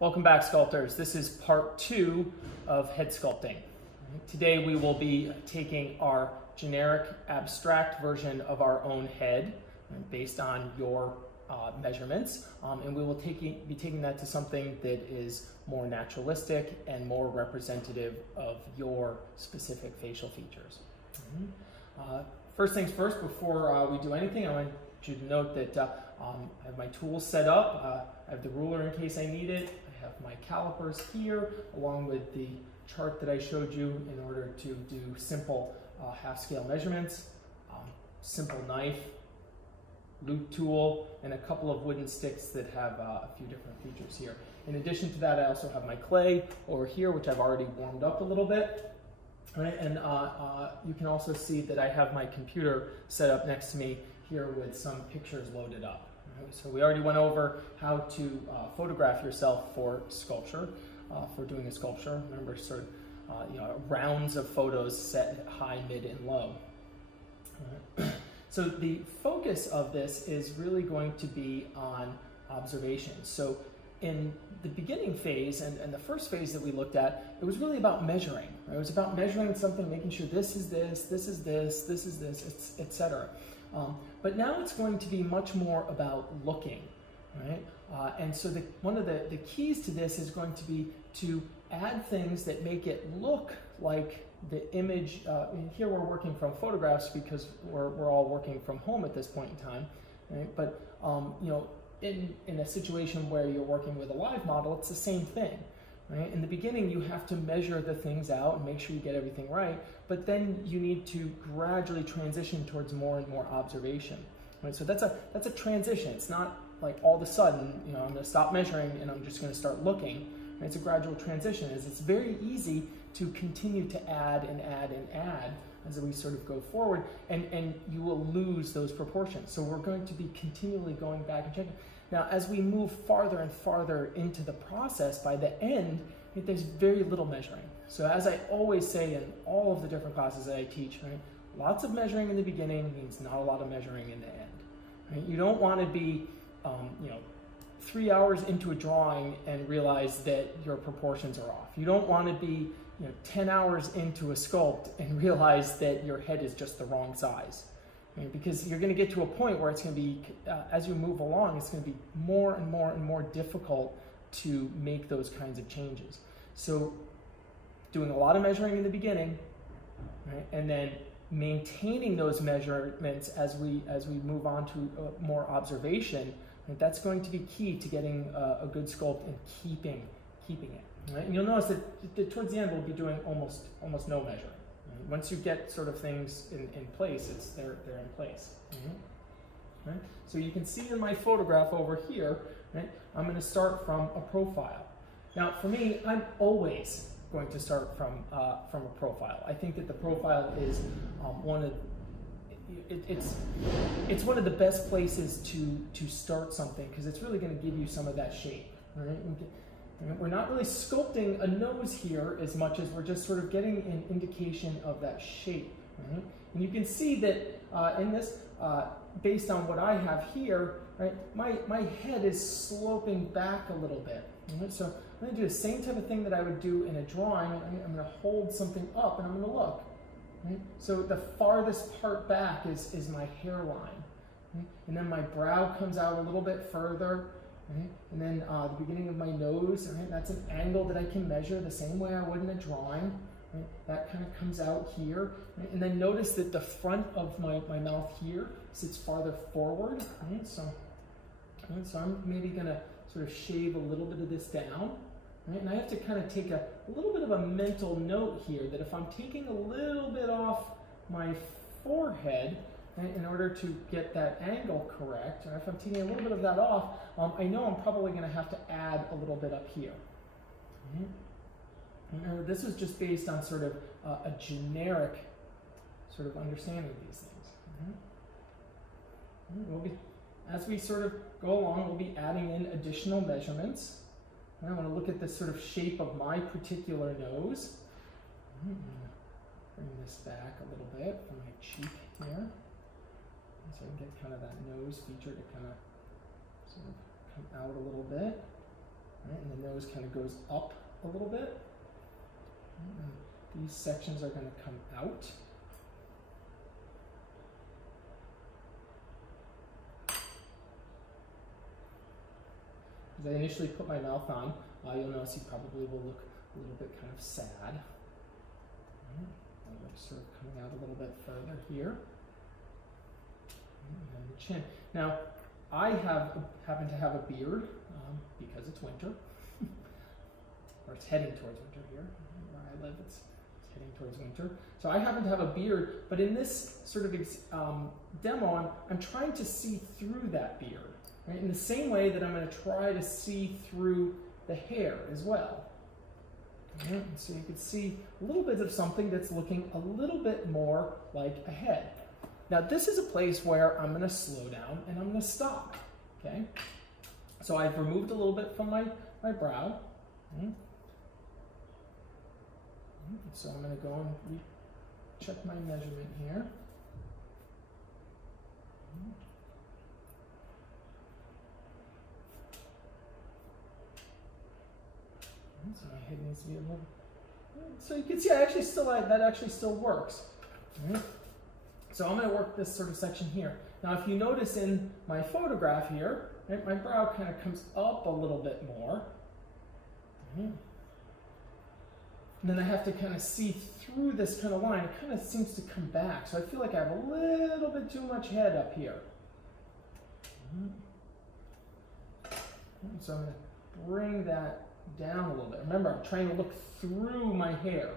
Welcome back, sculptors. This is part 2 of head sculpting. Today we will be taking our generic abstract version of our own head based on your measurements, and we will be taking that to something that is more naturalistic and more representative of your specific facial features. First things first, before we do anything, I want you to note that I have my tools set up. I have the ruler in case I need it. I have my calipers here, along with the chart that I showed you in order to do simple half-scale measurements, simple knife, loop tool, and a couple of wooden sticks that have a few different features here. In addition to that, I also have my clay over here, which I've already warmed up a little bit. Right? And you can also see that I have my computer set up next to me here with some pictures loaded up. Right? So we already went over how to photograph yourself for sculpture, for doing a sculpture. Remember, sort of rounds of photos set high, mid, and low. So the focus of this is really going to be on observation. So in the beginning phase and the first phase that we looked at, it was really about measuring. Right? It was about measuring something, making sure this is this, this is this, this is this, etc. But now it's going to be much more about looking, right? And so one of the keys to this is going to be to add things that make it look like the image. Here we're working from photographs because we're all working from home at this point in time, right? But in a situation where you're working with a live model, it's the same thing, right? In the beginning, you have to measure the things out and make sure you get everything right, but then you need to gradually transition towards more and more observation, right? So that's a transition. It's not like all of a sudden, I'm going to stop measuring and I'm just going to start looking. Right? It's a gradual transition. It's very easy to continue to add and add and add as we sort of go forward, and you will lose those proportions. So we're going to be continually going back and checking. Now, as we move farther and farther into the process, by the end, there's very little measuring. So as I always say in all of the different classes that I teach, right, lots of measuring in the beginning means not a lot of measuring in the end. Right? You don't want to be 3 hours into a drawing and realize that your proportions are off. You don't want to be 10 hours into a sculpt and realize that your head is just the wrong size. Right? Because you're going to get to a point where it's going to be, as you move along, it's going to be more and more and more difficult to make those kinds of changes. So doing a lot of measuring in the beginning, right? And then maintaining those measurements as we move on to more observation, right? That's going to be key to getting a good sculpt and keeping it. Right? And you'll notice that towards the end we'll be doing almost no measuring. Right? Once you get sort of things in place, they're in place. Right? So you can see in my photograph over here, right, I'm going to start from a profile. Now for me, I'm always going to start from a profile. I think that the profile is it's one of the best places to start something, because it's really going to give you some of that shape. Right? We're not really sculpting a nose here as much as we're just sort of getting an indication of that shape. Right? And you can see that in this, based on what I have here, right, my head is sloping back a little bit. Right? So I'm going to do the same type of thing that I would do in a drawing. I'm going to hold something up and I'm going to look. Right? So the farthest part back is my hairline. Right? And then my brow comes out a little bit further. Right? And then the beginning of my nose, right? That's an angle that I can measure the same way I would in a drawing. Right? That kind of comes out here. Right? And then notice that the front of my mouth here sits farther forward. Right? So I'm maybe going to sort of shave a little bit of this down. Right? And I have to kind of take a little bit of a mental note here that if I'm taking a little bit off my forehead, right, in order to get that angle correct, or if I'm taking a little bit of that off, I know I'm probably going to have to add a little bit up here. Right? Remember, this was just based on sort of a generic sort of understanding of these things. As we sort of go along, we'll be adding in additional measurements. I want to look at the sort of shape of my particular nose. I'm going to bring this back a little bit from my cheek here. So I can get kind of that nose feature to kind of sort of come out a little bit. right? And the nose kind of goes up a little bit. And these sections are going to come out. As I initially put my mouth on, you'll notice he probably will look a little bit kind of sad. My lips sort of coming out a little bit further here. And the chin. Now, I happen to have a beard because it's winter, or it's heading towards winter here. Where I live, it's heading towards winter. So I happen to have a beard, but in this sort of demo, I'm trying to see through that beard. Right? In the same way that I'm going to try to see through the hair as well. Right? So you can see a little bit of something that's looking a little bit more like a head. Now this is a place where I'm going to slow down and I'm going to stop. Okay? So I've removed a little bit from my brow. So I'm going to go and check my measurement here. So my head needs to be a little. So you can see that actually still works. Right? So I'm going to work this sort of section here. Now, if you notice in my photograph here, right, my brow kind of comes up a little bit more. And then I have to kind of see through this kind of line. It kind of seems to come back. So I feel like I have a little bit too much head up here. So I'm going to bring that down a little bit. Remember, I'm trying to look through my hair.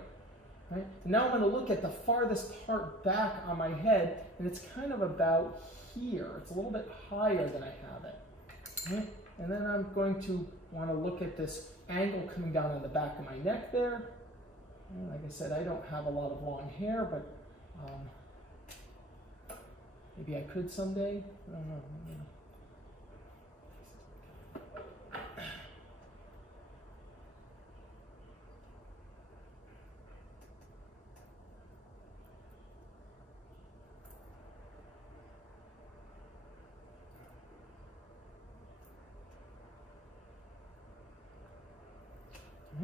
Right? And now I'm going to look at the farthest part back on my head, and it's kind of about here. It's a little bit higher than I have it. Right? And then I'm going to want to look at this angle coming down on the back of my neck there. And like I said, I don't have a lot of long hair, but maybe I could someday. I don't know.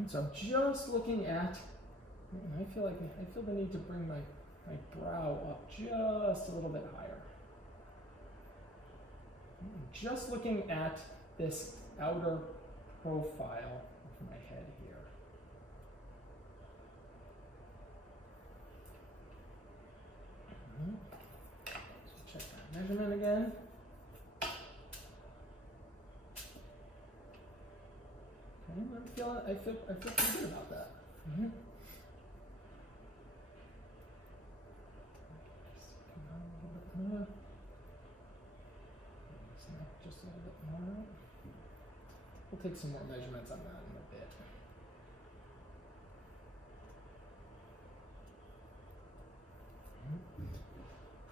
So I'm just looking at, and I feel the need to bring my brow up just a little bit higher. I'm just looking at this outer profile of my head here. Let's check that measurement again. I feel pretty good about that. Just a little bit more. We'll take some more measurements on that in a bit.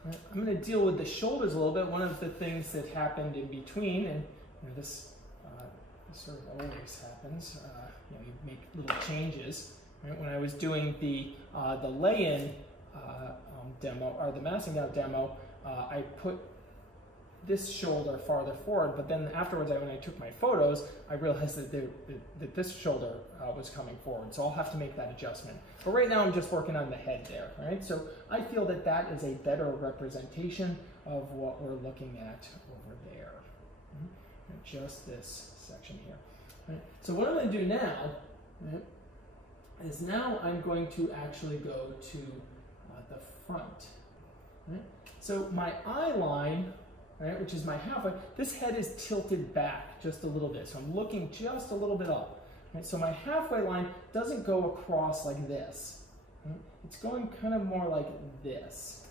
Right, I'm going to deal with the shoulders a little bit. One of the things that happened in between, and this sort of always happens. You make little changes. Right? When I was doing the lay-in demo, or the massing out demo, I put this shoulder farther forward, but then afterwards, when I took my photos, I realized that this shoulder was coming forward, so I'll have to make that adjustment. But right now, I'm just working on the head there, right? So I feel that that is a better representation of what we're looking at over there. Just this section here. Right? So what I'm going to do now, right, is now I'm going to actually go to the front. Right? So my eye line, right, which is my halfway, this head is tilted back just a little bit. So I'm looking just a little bit up. Right? So my halfway line doesn't go across like this. Right? It's going kind of more like this.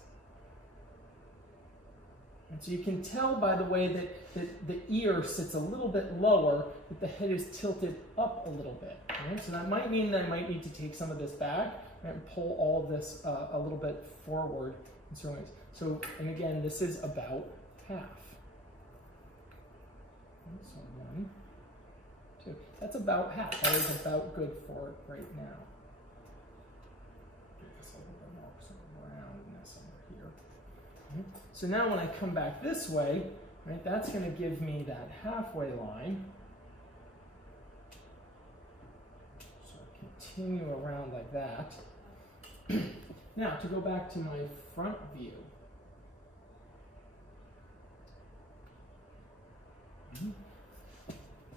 And so you can tell by the way that the ear sits a little bit lower, that the head is tilted up a little bit. Right? So that might mean that I might need to take some of this back, right, and pull all of this a little bit forward in certain ways. So, and again, this is about half. So 1, 2. That's about half. That is about good for it right now. Give this a little bit more sort of roundness over here. So now when I come back this way, right, that's going to give me that halfway line. continue around like that. Now, to go back to my front view.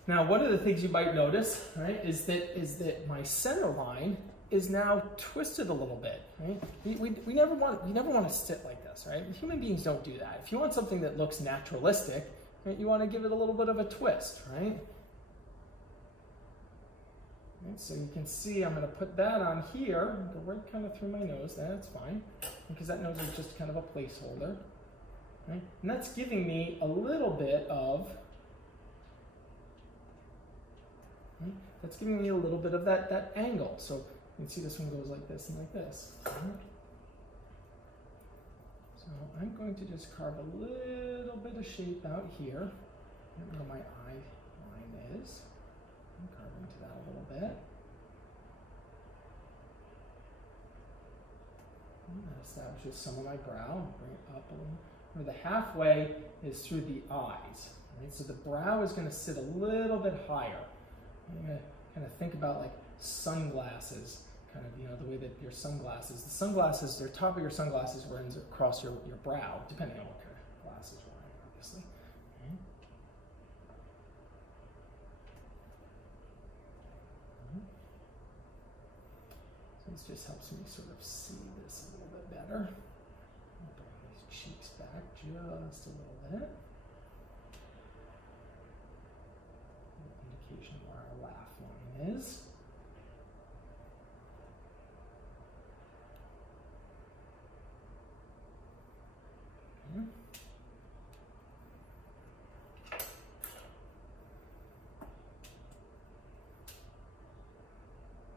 Now, one of the things you might notice, right, is that my center line is now twisted a little bit. Right? We never want to sit like this, right? Human beings don't do that. If you want something that looks naturalistic, right, you want to give it a little bit of a twist, right? Right, so you can see I'm going to put that on here, go right kind of through my nose. That's fine, because that nose is just kind of a placeholder. Right? And that's giving me a little bit of, right? That's giving me a little bit of that angle. So you can see this one goes like this and like this. Right? So I'm going to just carve a little bit of shape out here, right where my eye line is. I'm carving to that a little bit. And that establishes some of my brow. Bring it up a little. Where the halfway is through the eyes. Right? So the brow is going to sit a little bit higher. You're going to kind of think about like sunglasses, kind of, you know, the way that your sunglasses, the top of your sunglasses runs across your brow, depending on what kind of glasses you're wearing, obviously. Okay. So this just helps me sort of see this a little bit better. I'll bring these cheeks back just a little bit. Indication where our laugh line is. Okay.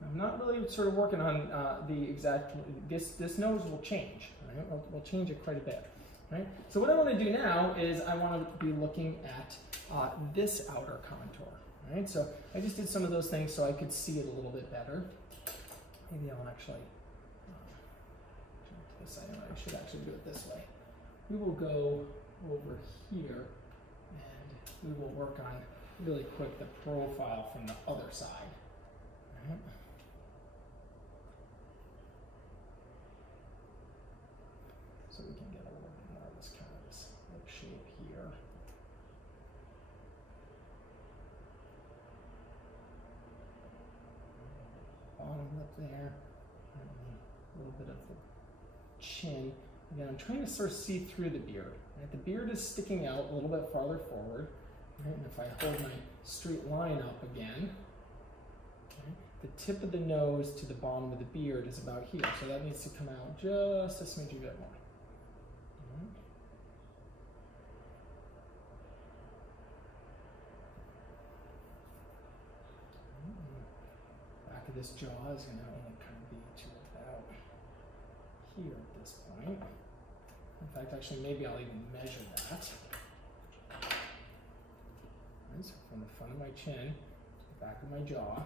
I'm not really sort of working on the exact, this nose will change, right? We'll change it quite a bit, right? So what I want to do now is I want to be looking at this outer contour, right? So I just did some of those things so I could see it a little bit better. Maybe I'll actually, this side, I should actually do it this way. We will go over here and we will work on really quick the profile from the other side, right? So we can get a little bit more of this kind of this lip shape here. Bottom lip there, and a little bit of the chin. Again, I'm trying to sort of see through the beard. Right? The beard is sticking out a little bit farther forward. Right? And if I hold my straight line up again, right, the tip of the nose to the bottom of the beard is about here. So that needs to come out just a smidge bit more. Back of this jaw is going to only kind of be to about here at this point. In fact, actually, maybe I'll even measure that. Right, so from the front of my chin to the back of my jaw.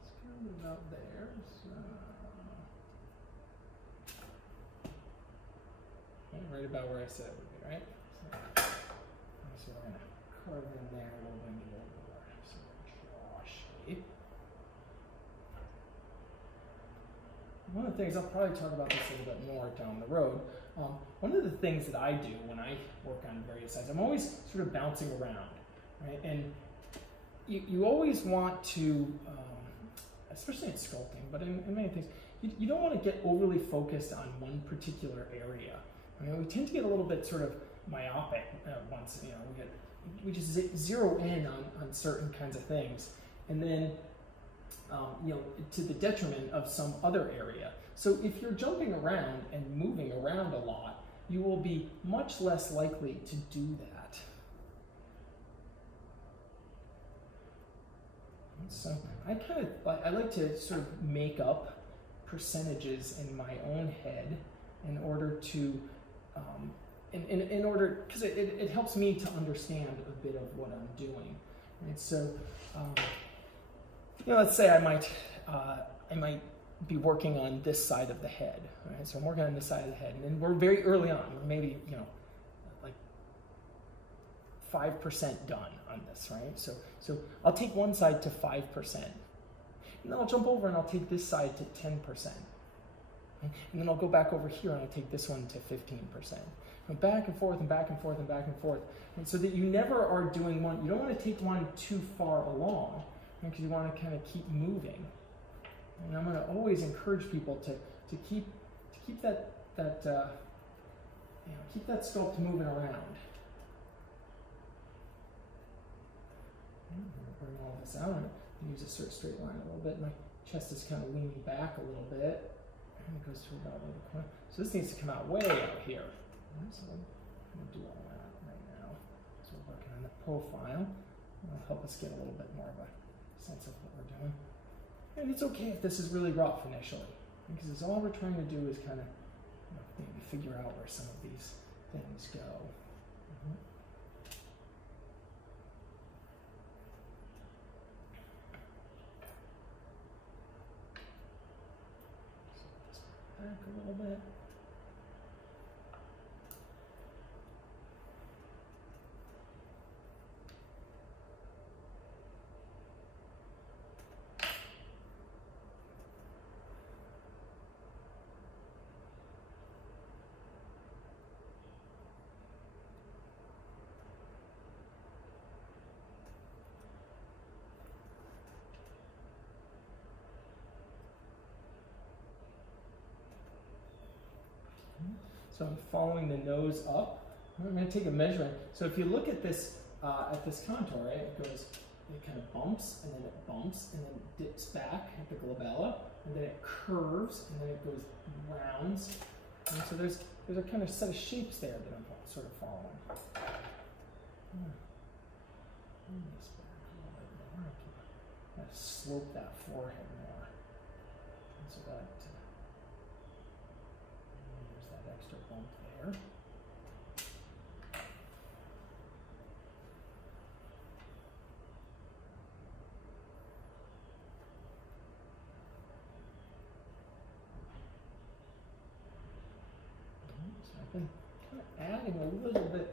It's kind of about there. So. Right about where I said it would be, right? So we're going to carve in there a little bit more. So jaw shape. One of the things, I'll probably talk about this a little bit more down the road. One of the things that I do when I work on various sides, I'm always sort of bouncing around, right? And you always want to, especially in sculpting, but in many things, you don't want to get overly focused on one particular area. I mean, we tend to get a little bit sort of myopic once, you know, we just zero in on certain kinds of things, and then, you know, to the detriment of some other area. So if you're jumping around and moving around a lot, you will be much less likely to do that. So I like to sort of make up percentages in my own head in order to in order, because it helps me to understand a bit of what I'm doing, right? So, you know, let's say I might be working on this side of the head. Right? So I'm working on this side of the head, and then we're very early on. We're maybe, you know, like 5% done on this, right? So I'll take one side to 5%, and then I'll jump over and I'll take this side to 10%. And then I'll go back over here and I'll take this one to 15%. And back and forth and back and forth and back and forth. And so that you never are doing one, you don't want to take one too far along, because you want to kind of keep moving. And I'm going to always encourage people to keep that you know, keep that sculpt moving around. I'm going to bring all this out and use a straight line a little bit. My chest is kind of leaning back a little bit. And it goes to about the corner. So this needs to come out way out here. So I'm going to do all that right now. So we're working on the profile. It'll help us get a little bit more of a sense of what we're doing. And it's okay if this is really rough initially, because all we're trying to do is kind of, you know, maybe figure out where some of these things go. Back a little bit. So I'm following the nose up. I'm going to take a measurement. So if you look at this contour, right, it kind of bumps, and then it bumps, and then it dips back at the glabella, and then it curves, and then it goes rounds. And so there's a kind of set of shapes there that I'm sort of following. This back a little bit more. I kind of slope that forehead more. And so that. Extra bump there. So I've been kind of adding a little bit.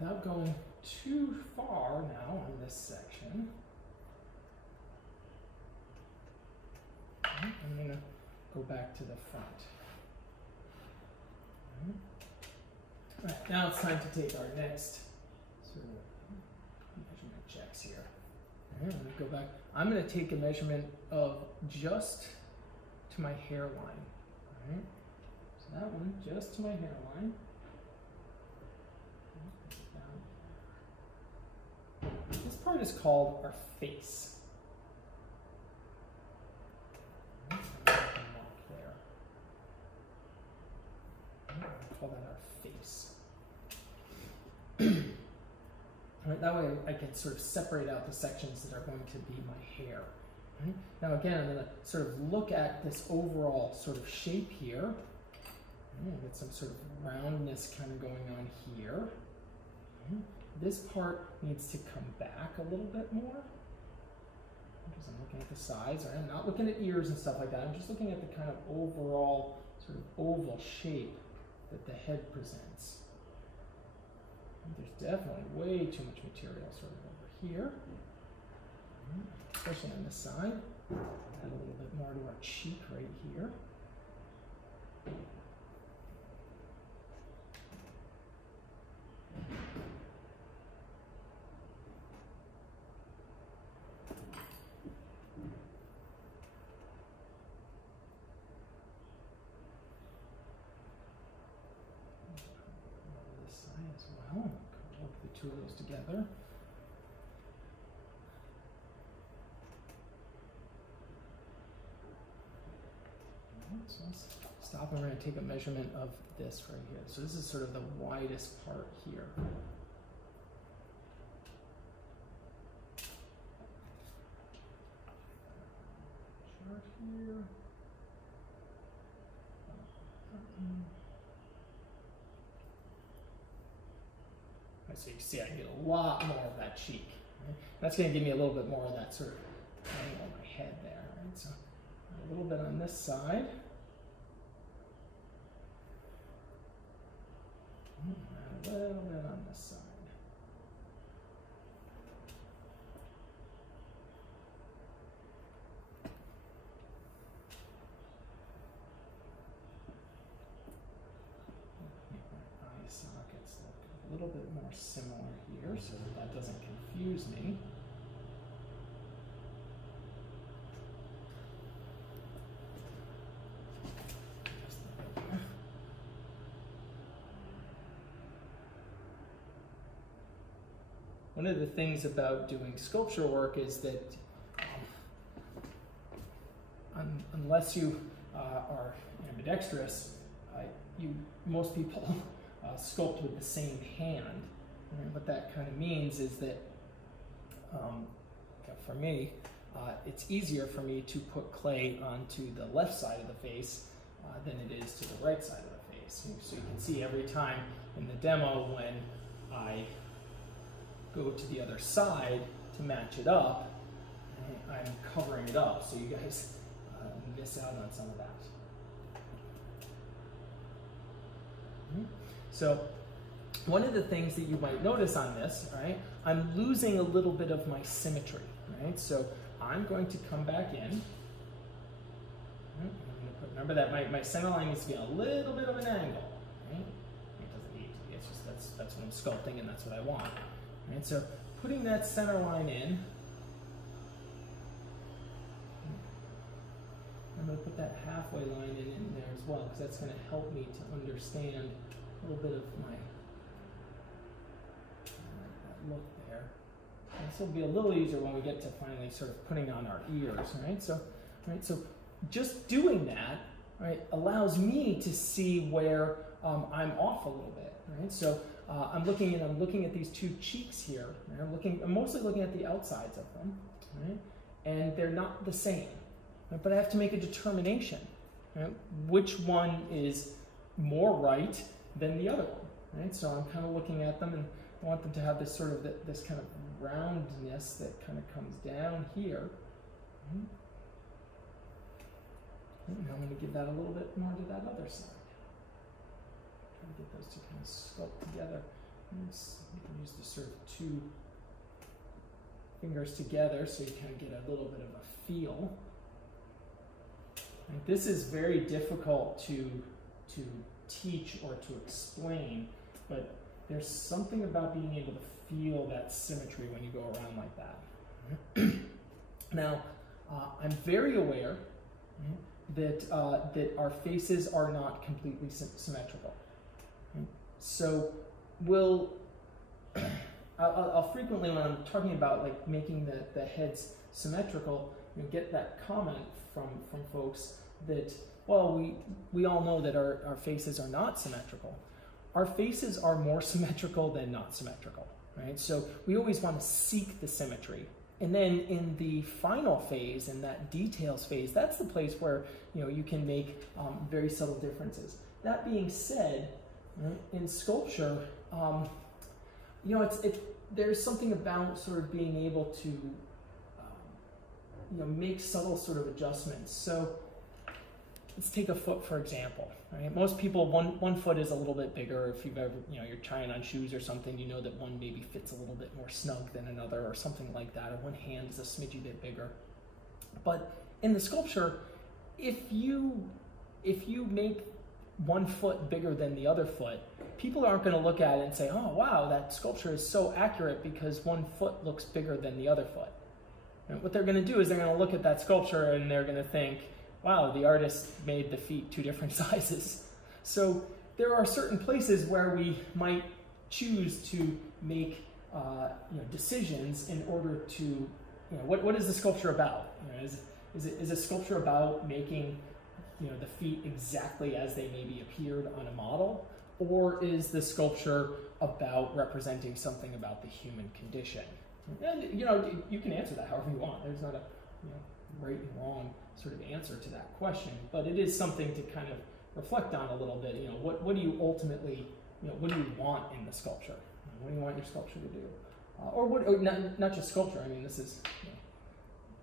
Without going too far now on this section, I'm going to go back to the front. All right, now it's time to take our next sort of measurement checks here. All right, I'm going to go back. I'm going to take a measurement of just to my hairline. All right, so that one just to my hairline. This part is called our face. There. I'll call that our face. Right, that way I can sort of separate out the sections that are going to be my hair. Right? Now again, I'm going to sort of look at this overall sort of shape here. Get some sort of roundness kind of going on here. This part needs to come back a little bit more, because I'm looking at the sides. I'm not looking at ears and stuff like that. I'm just looking at the kind of overall sort of oval shape that the head presents. And there's definitely way too much material sort of over here, especially on this side. Add a little bit more to our cheek right here. Two of those together. So let's stop, and we're going to take a measurement of this right here. So this is sort of the widest part here. here. So you can see I get a lot more of that cheek. Right? That's going to give me a little bit more of that sort of angle on my head there. Right? So a little bit on this side. And a little bit on this side. Sockets look a little bit more similar here so that doesn't confuse me. One of the things about doing sculpture work is that unless you are ambidextrous, most people sculpt with the same hand. And what that kind of means is that, for me, it's easier for me to put clay onto the left side of the face than it is to the right side of the face. So you can see every time in the demo when I go to the other side to match it up, I'm covering it up, so you guys miss out on some of that. So one of the things that you might notice on this, right, I'm losing a little bit of my symmetry, right? So I'm going to come back in. Remember that my center line needs to be a little bit of an angle, right? It doesn't need to be, it's just that's what I'm sculpting and that's what I want. Right? So putting that center line in, I'm going to put that halfway line in there as well, because that's going to help me to understand a little bit of my that look there. And this will be a little easier when we get to finally sort of putting on our ears, right? So just doing that, right, allows me to see where I'm off a little bit, right? So I'm looking at these two cheeks here. Right? I'm mostly looking at the outsides of them, right? And they're not the same. Right? But I have to make a determination, right? Which one is more right than the other one, right? So I'm kind of looking at them and I want them to have this sort of, this kind of roundness that kind of comes down here. Right? And I'm going to give that a little bit more to that other side. Try to get those two kind of sculpt together. You can use the sort of two fingers together so you kind of get a little bit of a feel. And this is very difficult to teach or to explain, but there's something about being able to feel that symmetry when you go around like that. Now, I'm very aware that our faces are not completely symmetrical. So I'll frequently, when I'm talking about like making the heads symmetrical, get that comment from folks that, well, we all know that our faces are not symmetrical. Our faces are more symmetrical than not symmetrical, right? So we always want to seek the symmetry. And then in the final phase, in that details phase, that's the place where you can make very subtle differences. That being said, right, in sculpture, there's something about sort of being able to make subtle sort of adjustments. So let's take a foot, for example. Right? Most people, one foot is a little bit bigger. If you've ever, you're trying on shoes or something, you know that one maybe fits a little bit more snug than another or something like that, or one hand is a smidgy bit bigger. But in the sculpture, if you make one foot bigger than the other foot, people aren't going to look at it and say, oh, wow, that sculpture is so accurate because one foot looks bigger than the other foot. And what they're going to do is they're going to look at that sculpture and they're going to think, wow, the artist made the feet two different sizes. So there are certain places where we might choose to make decisions in order to, what is the sculpture about? Is a sculpture about making the feet exactly as they maybe appeared on a model? Or is the sculpture about representing something about the human condition? And you can answer that however you want. There's not right and wrong sort of answer to that question, but it is something to kind of reflect on a little bit. You know, what do you ultimately, you know, what do you want in the sculpture? What do you want your sculpture to do? Or not just sculpture. I mean, this is, you know,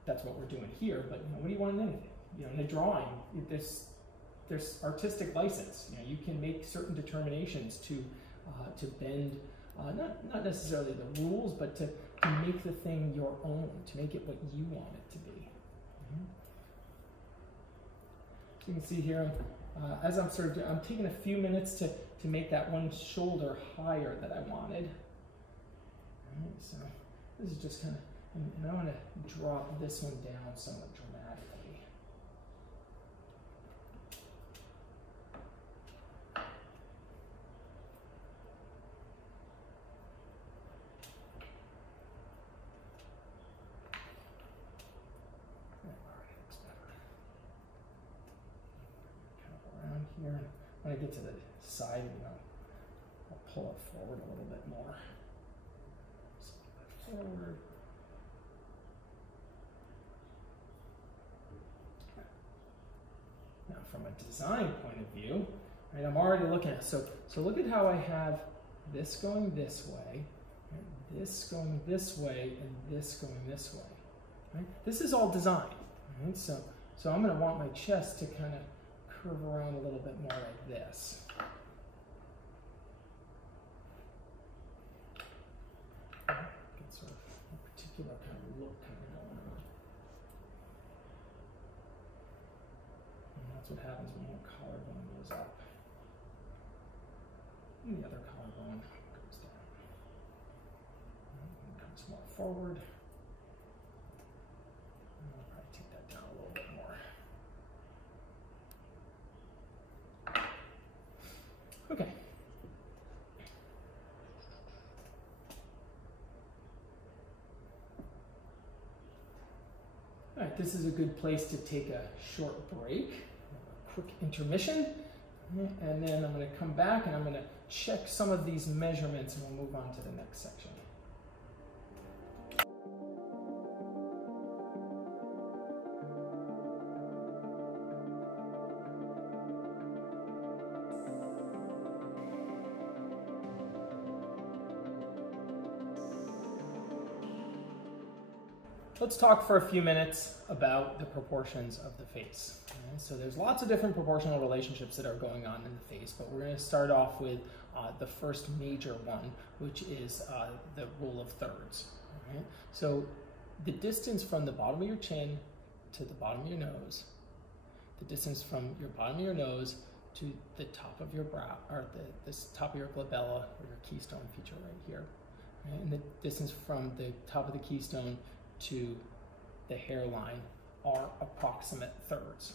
that's what we're doing here. But you know, what do you want in anything? You know, in a drawing, there's artistic license. You know, you can make certain determinations to bend, not necessarily the rules, but to make the thing your own, to make it what you want it to be. So you can see here, as I'm sort of, I'm taking a few minutes to make that one shoulder higher that I wanted. All right, so this is just kind of, and I want to drop this one down somewhat dramatically. Here, when I get to the side, you know, I'll pull it forward a little bit more. Just forward. Now, from a design point of view, right, I'm already looking at, so look at how I have this going this way, and this going this way, and this going this way. Right? This is all design. Right? So I'm going to want my chest to kind of curve around a little bit more like this. Get sort of a particular kind of look kind of going on. And that's what happens when one collarbone goes up. And the other collarbone goes down. And comes more forward. And I'll probably take that down a little bit more. Okay. All right, this is a good place to take a short break, a quick intermission, and then I'm going to come back and I'm going to check some of these measurements and we'll move on to the next section. Let's talk for a few minutes about the proportions of the face. Okay, so there's lots of different proportional relationships that are going on in the face, but we're going to start off with the first major one, which is the rule of thirds. Okay? So the distance from the bottom of your chin to the bottom of your nose, the distance from your bottom of your nose to the top of your brow, or the top of your glabella, or your keystone feature right here, right? And the distance from the top of the keystone to the hairline are approximate thirds.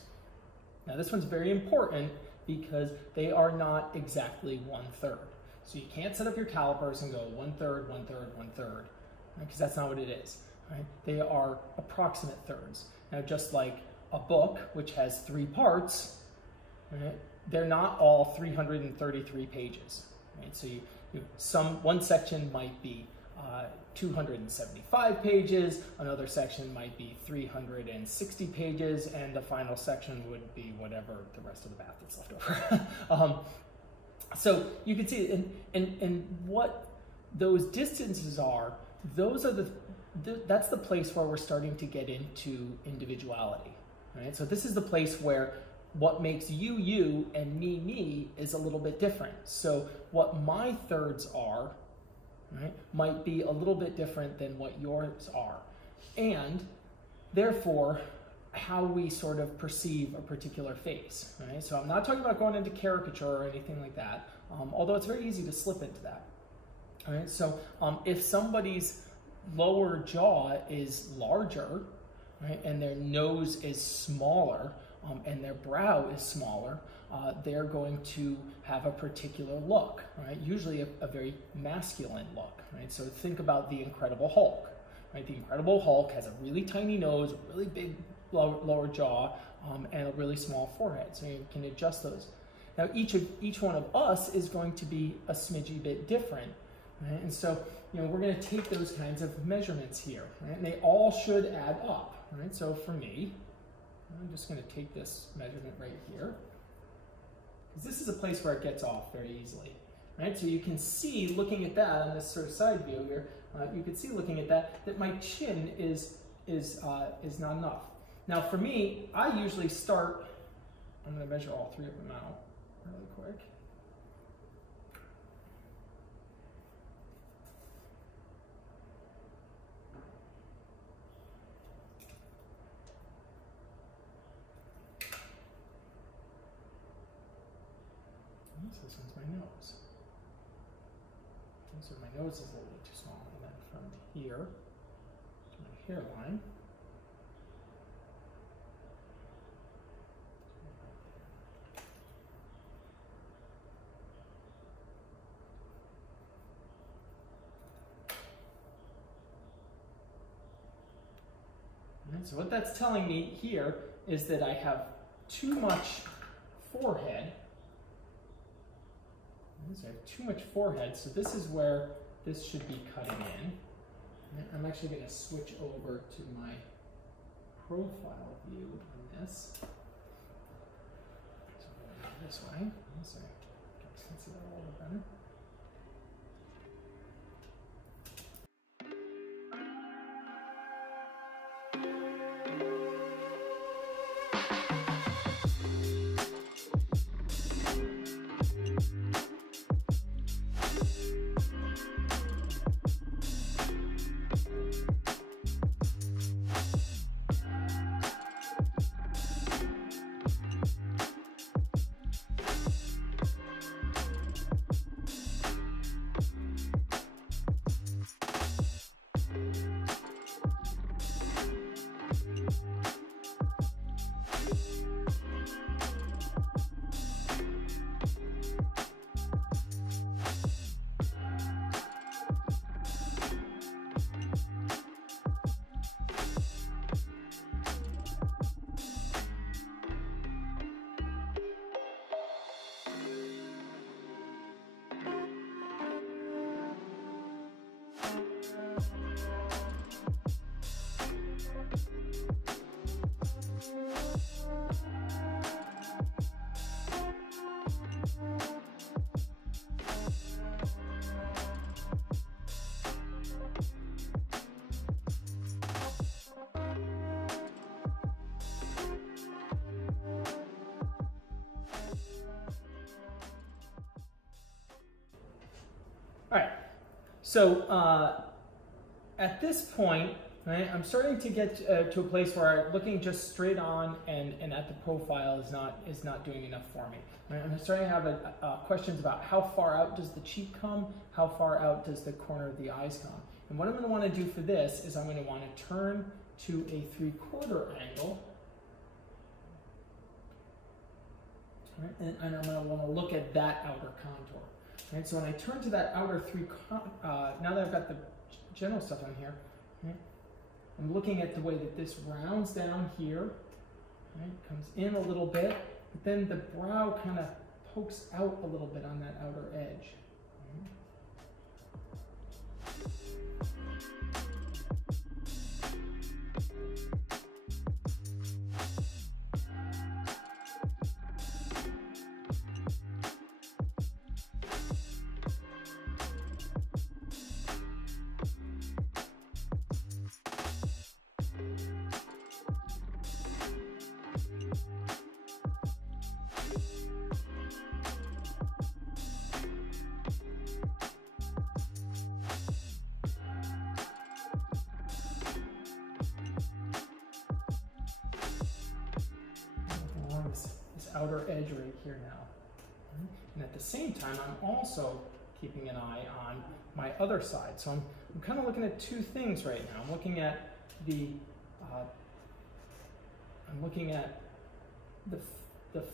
Now this one's very important because they are not exactly 1/3. So you can't set up your calipers and go 1/3, 1/3, 1/3, because that's not what it is. Right? They are approximate thirds. Now just like a book, which has 3 parts, right? They're not all 333 pages. Right? So one section might be 275 pages, another section might be 360 pages, and the final section would be whatever the rest of the bath that's left over. So you can see, and what those distances are, those are that's the place where we're starting to get into individuality, right? So this is the place where what makes you, you, and me is a little bit different. So what my thirds are, right, might be a little bit different than what yours are. And therefore, how we sort of perceive a particular face, right? So I'm not talking about going into caricature or anything like that, although it's very easy to slip into that. All right, so if somebody's lower jaw is larger, right, and their nose is smaller, and their brow is smaller, they're going to have a particular look, right? Usually a very masculine look, right? So think about the Incredible Hulk, right? The Incredible Hulk has a really tiny nose, a really big lower jaw, and a really small forehead. So you can adjust those. Now each one of us is going to be a smidgy bit different, right? And so we're going to take those kinds of measurements here, right? And they all should add up, All right, so for me, I'm just going to take this measurement right here, because this is a place where it gets off very easily. Right, so you can see, looking at that on this sort of side view here, you can see looking at that my chin is not enough. Now for me, I usually start, I'm going to measure all three of them out really quick. So this one's my nose. So my nose is a little bit too small, and then from here to my hairline. And so what that's telling me here is that I have too much forehead. So I have too much forehead, so this is where this should be cutting in. And I'm actually going to switch over to my profile view on this. So I'm going to go this way, so I can see that a little bit better. All right, so at this point, right, I'm starting to get to a place where looking just straight on and at the profile is not doing enough for me. Right? I'm starting to have questions about how far out does the cheek come, how far out does the corner of the eyes come. And what I'm going to want to do for this is I'm going to want to turn to a 3/4 angle. Right? And I'm going to want to look at that outer contour. Right, so when I turn to that outer now that I've got the general stuff on here, right, I'm looking at the way that this rounds down here, right, comes in a little bit, but then the brow kind of pokes out a little bit on that outer edge. Right. This outer edge right here now. And at the same time, I'm also keeping an eye on my other side. So I'm kind of looking at two things right now. I'm looking at the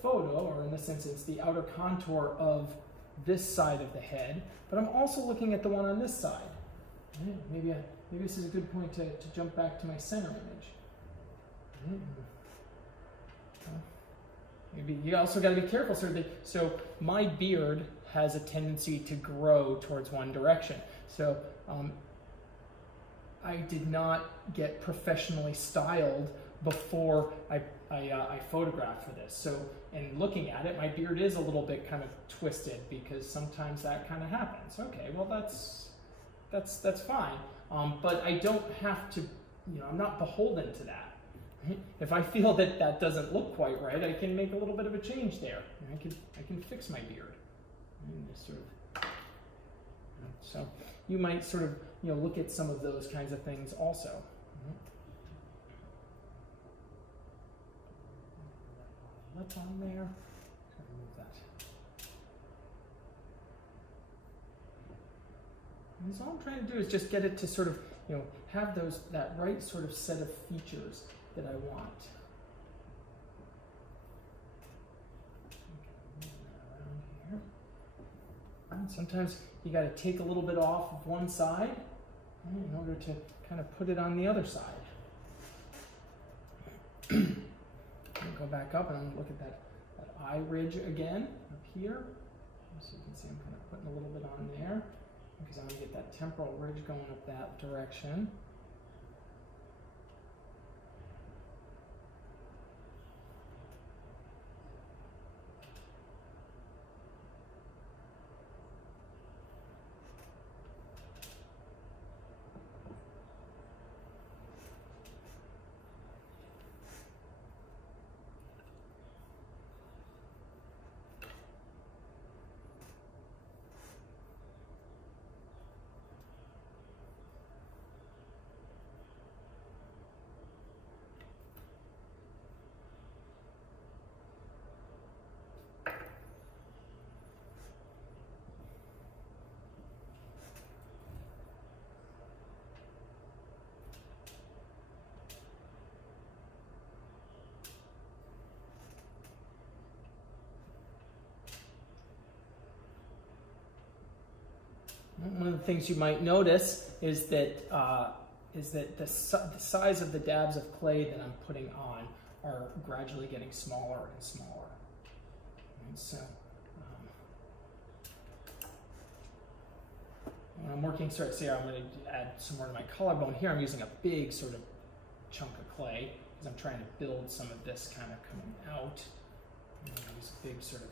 photo, or in this instance, the outer contour of this side of the head, but I'm also looking at the one on this side. Right? Maybe this is a good point to jump back to my center image. Right? Maybe you also got to be careful. So my beard has a tendency to grow towards one direction. So I did not get professionally styled before I photographed for this. So in looking at it, my beard is a little bit kind of twisted because sometimes that kind of happens. Okay, well that's fine. But I don't have to, you know, I'm not beholden to that. If I feel that that doesn't look quite right, I can make a little bit of a change there. I can fix my beard. And just sort of, you know, so you might sort of, you know, look at some of those kinds of things also. Lip on there. Try to move that. And so all I'm trying to do is just get it to sort of, you know, have that right sort of set of features that I want. Okay, move that around here. And sometimes you got to take a little bit off of one side in order to kind of put it on the other side. Go back up and look at that eye ridge again up here. So you can see I'm kind of putting a little bit on there because I want to get that temporal ridge going up that direction. One of the things you might notice is that the size of the dabs of clay that I'm putting on are gradually getting smaller and smaller. And so when I'm working, sort of, see, I'm going to add some more to my collarbone here. I'm using a big sort of chunk of clay because I'm trying to build some of this kind of coming out. And I use a big sort of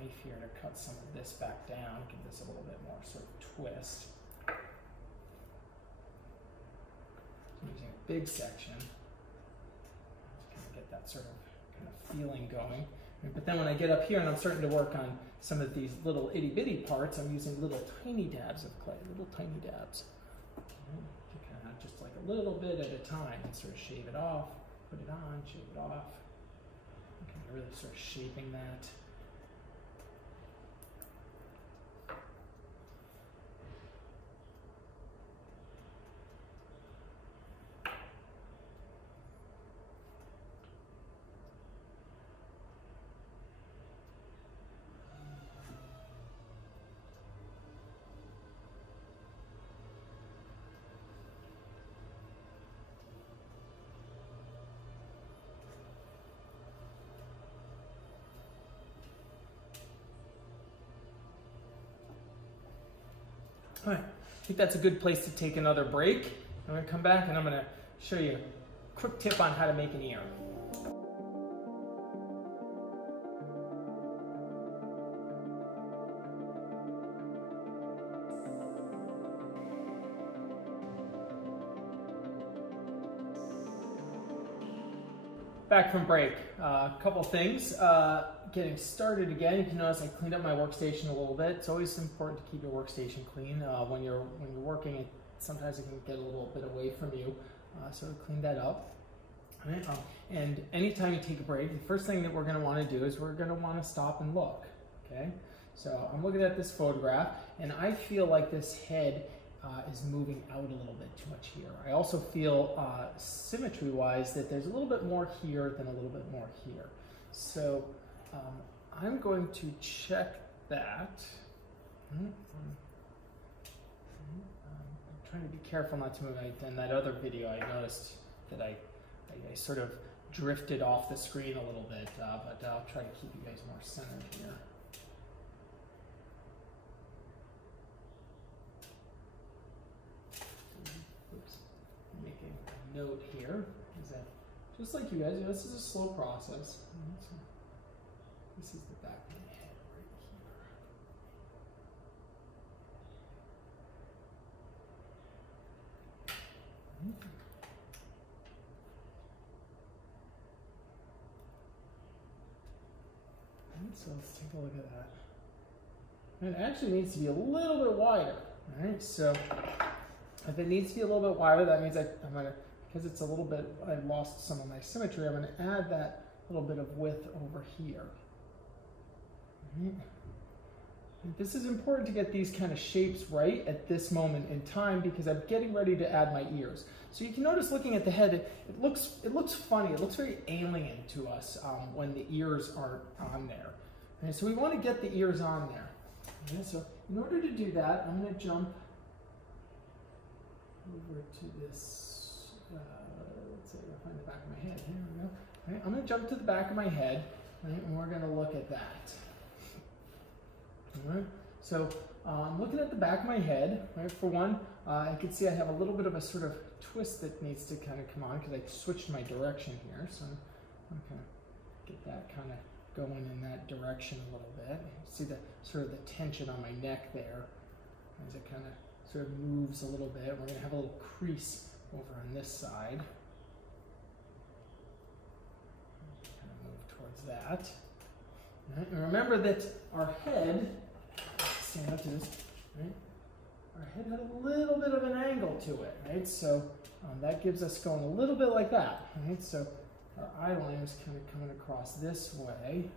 knife here to cut some of this back down, give this a little bit more sort of twist. So I'm using a big section to kind of get that sort of kind of feeling going. But then when I get up here and I'm starting to work on some of these little itty bitty parts, I'm using little tiny dabs of clay, little tiny dabs. To kind of just like a little bit at a time and sort of shave it off, put it on, shave it off. Okay, really sort of shaping that. All right, I think that's a good place to take another break. I'm going to come back and I'm going to show you a quick tip on how to make an ear. Back from break, a couple things. Getting started again, you can notice I cleaned up my workstation a little bit. It's always important to keep your workstation clean. When you're working, sometimes it can get a little bit away from you. So clean that up. All right? And anytime you take a break, the first thing that we're going to want to do is we're going to want to stop and look. Okay? So I'm looking at this photograph, and I feel like this head is moving out a little bit too much here. I also feel symmetry-wise that there's a little bit more here than a little bit more here. So I'm going to check that. I'm trying to be careful not to move. In that other video, I noticed that I sort of drifted off the screen a little bit, but I'll try to keep you guys more centered here. Oops. just like you guys, this is a slow process. So this is the back of the head right here. So let's take a look at that. And it actually needs to be a little bit wider. All right, so if it needs to be a little bit wider, that means I'm gonna, because it's a little bit, I've lost some of my symmetry, I'm gonna add that little bit of width over here. All right. This is important to get these kind of shapes right at this moment in time because I'm getting ready to add my ears. So you can notice looking at the head, it looks funny. It looks very alien to us when the ears aren't on there. Okay, so we want to get the ears on there. Okay, so in order to do that, I'm going to jump over to this. Let's see, I'll find the back of my head. Here we go. Okay, I'm going to jump to the back of my head, right, and we're going to look at that. All right, so I'm looking at the back of my head. Right, for one, you can see I have a little bit of a sort of twist that needs to kind of come on because I switched my direction here. So I'm going to get that kind of going in that direction a little bit. See the sort of the tension on my neck there as it kind of sort of moves a little bit. We're going to have a little crease over on this side. Kind of move towards that. Right, and remember that our head, stand up to this, right? Our head had a little bit of an angle to it, right? So that gives us going a little bit like that, right? So our eye line is kind of coming across this way,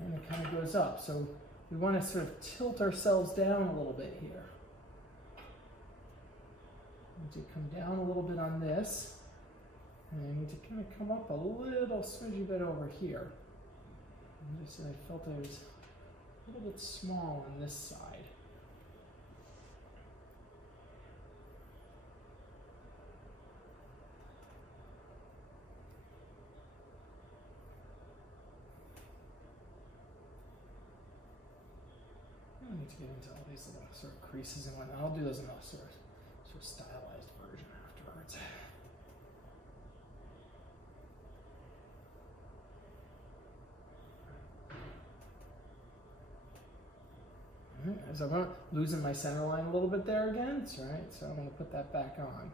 and it kind of goes up. So we want to sort of tilt ourselves down a little bit here. We need to come down a little bit on this, and I need to kind of come up a little smidgy bit over here. I felt I was a little bit small on this side. I don't need to get into all these little sort of creases and whatnot. I'll do those in a sort of stylized version afterwards. So I'm losing my center line a little bit there again, that's right, so I'm going to put that back on.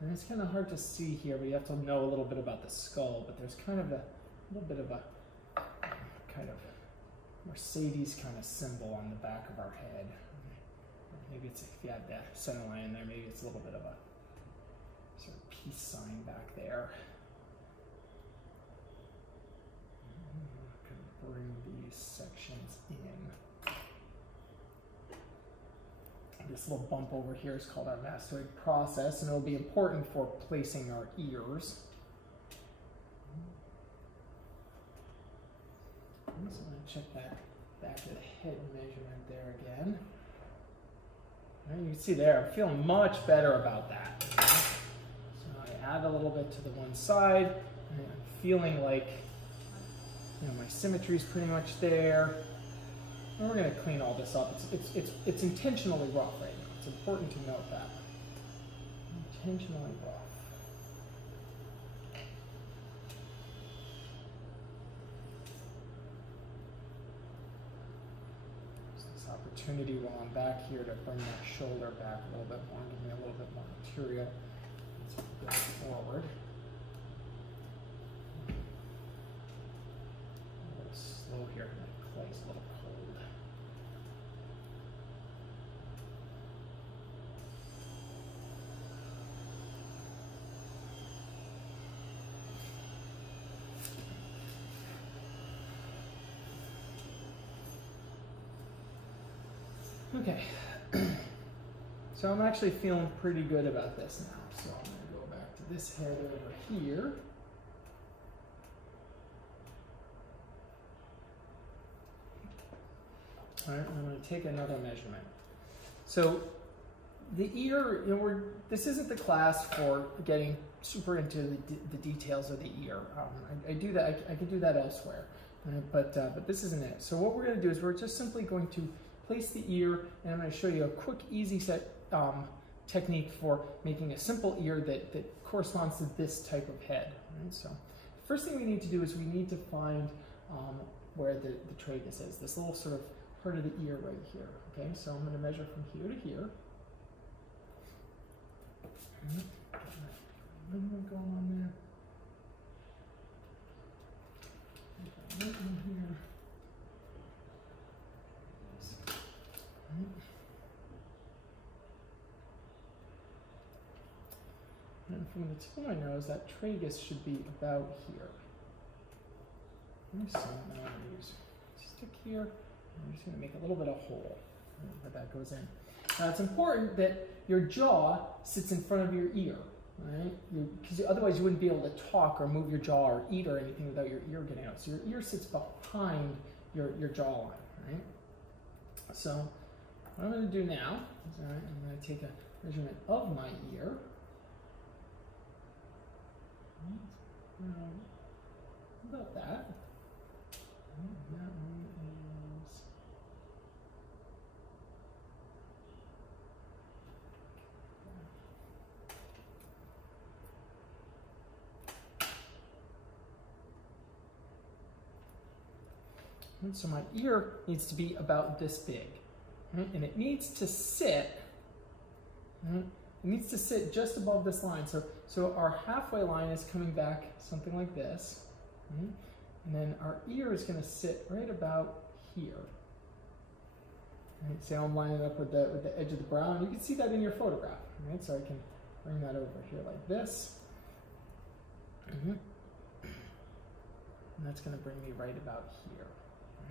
And it's kind of hard to see here, but you have to know a little bit about the skull, but there's kind of a little bit of a kind of Mercedes kind of symbol on the back of our head. Maybe it's, if you have that center line in there, maybe it's a little bit of a sort of peace sign back there. I'm going to bring these sections in. This little bump over here is called our mastoid process, and it'll be important for placing our ears. So I'm going to check that back to the head measurement there again. And you can see there, I'm feeling much better about that. So I add a little bit to the one side, and I'm feeling like, you know, my symmetry is pretty much there. And we're going to clean all this up. It's intentionally rough right now. It's important to note that. Intentionally rough. So this opportunity while I'm back here to bring that shoulder back a little bit more, give me a little bit more material. Let's go forward. A little slow here. That clay's a little cold. Okay, so I'm actually feeling pretty good about this now. So I'm going to go back to this head over here. All right, I'm going to take another measurement. So the ear, you know, this isn't the class for getting super into the details of the ear. I do that. I could do that elsewhere, but this isn't it. So what we're going to do is we're just simply going to place the ear, and I'm going to show you a quick, easy set technique for making a simple ear that corresponds to this type of head. Right? So first thing we need to do is we need to find where the tragus is, this little sort of part of the ear right here. Okay, so I'm going to measure from here to here. Go on there. Right in here. And from the tip of my nose, that tragus should be about here. So now I'm going to use a stick here. I'm just going to make a little bit of hole where that goes in. Now it's important that your jaw sits in front of your ear, right? Because otherwise you wouldn't be able to talk or move your jaw or eat or anything without your ear getting out. So your ear sits behind your jawline, right? So what I'm going to do now is I'm going to take a measurement of my ear. About that. And that one is and so my ear needs to be about this big, right? And it needs to sit. Right? It needs to sit just above this line. So our halfway line is coming back something like this. Right? And then our ear is going to sit right about here. Right? So I'm lining up with the edge of the brow. You can see that in your photograph. Right? So I can bring that over here like this. And that's going to bring me right about here.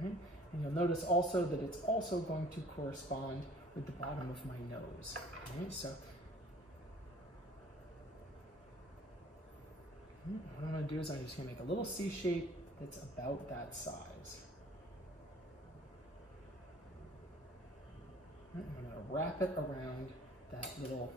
Right? And you'll notice also that it's also going to correspond with the bottom of my nose. Right? So what I'm going to do is I'm just going to make a little C shape that's about that size. Right, I'm going to wrap it around that little